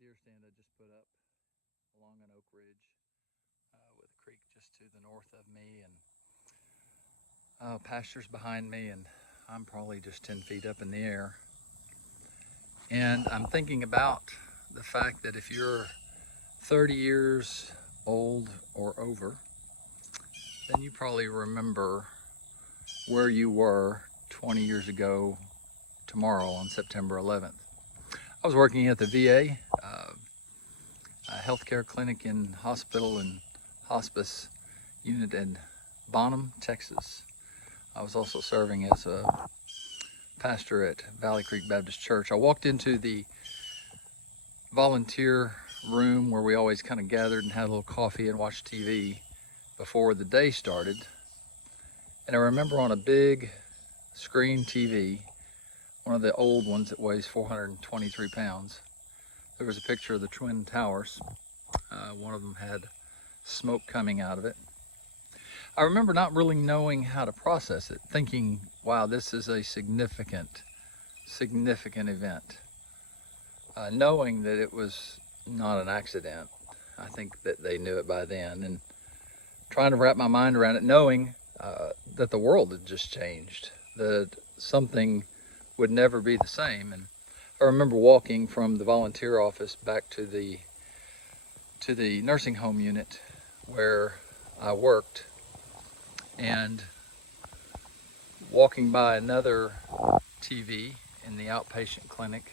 deer stand I just put up along an oak ridge with a creek just to the north of me and pastures behind me, and I'm probably just 10 feet up in the air. And I'm thinking about the fact that if you're 30 years old or over, then you probably remember where you were 20 years ago tomorrow on September 11th. I was working at the VA, a healthcare clinic and hospital and hospice unit in Bonham, Texas. I was also serving as a pastor at Valley Creek Baptist Church. I walked into the volunteer room where we always kind of gathered and had a little coffee and watched TV before the day started. And I remember on a big screen TV, one of the old ones that weighs 423 pounds, there was a picture of the Twin Towers. One of them had smoke coming out of it. I remember not really knowing how to process it, thinking, wow, this is a significant event. Knowing that it was not an accident. I think that they knew it by then, and trying to wrap my mind around it, knowing that the world had just changed, that something would never be the same. And I remember walking from the volunteer office back to the nursing home unit where I worked, and walking by another TV in the outpatient clinic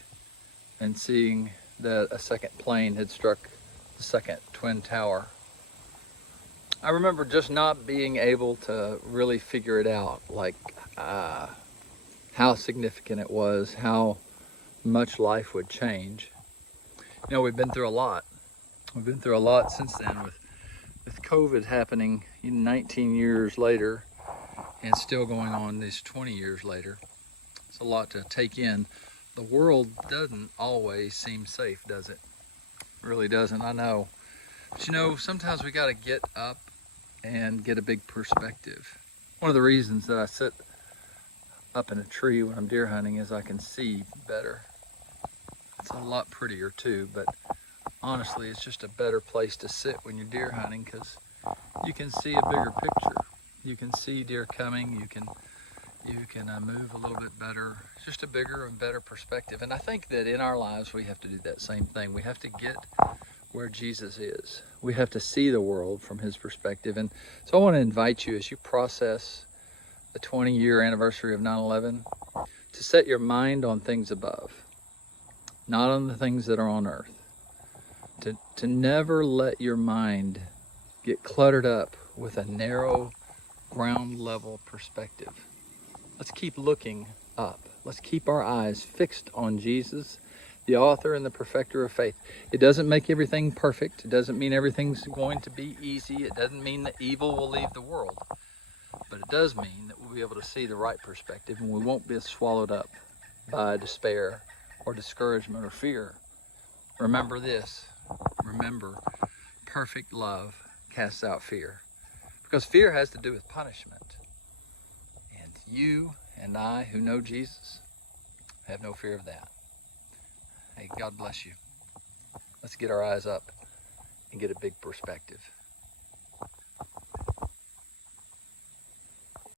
and seeing that a second plane had struck the second twin tower. I remember just not being able to really figure it out, like how significant it was, how much life would change. You know, we've been through a lot. We've been through a lot since then, with COVID happening 19 years later and still going on these 20 years later. It's a lot to take in. The world doesn't always seem safe, does it? It really doesn't, I know. But you know, sometimes we got to get up and get a big perspective. One of the reasons that I sit up in a tree when I'm deer hunting is I can see better. It's a lot prettier too, but honestly, it's just a better place to sit when you're deer hunting because you can see a bigger picture. You can see deer coming, you can move a little bit better. It's just a bigger and better perspective. And I think that in our lives, we have to do that same thing. We have to get where Jesus is. We have to see the world from his perspective. And so I want to invite you, as you process the 20-year anniversary of 9/11, to set your mind on things above, not on the things that are on earth. To never let your mind get cluttered up with a narrow ground level perspective. Let's keep looking up. Let's keep our eyes fixed on Jesus, the author and the perfecter of faith. It doesn't make everything perfect. It doesn't mean everything's going to be easy. It doesn't mean that evil will leave the world. But it does mean that we'll be able to see the right perspective and we won't be swallowed up by despair or discouragement or fear. Remember this. Remember, perfect love casts out fear. Because fear has to do with punishment. And you and I who know Jesus have no fear of that. Hey, God bless you. Let's get our eyes up and get a big perspective.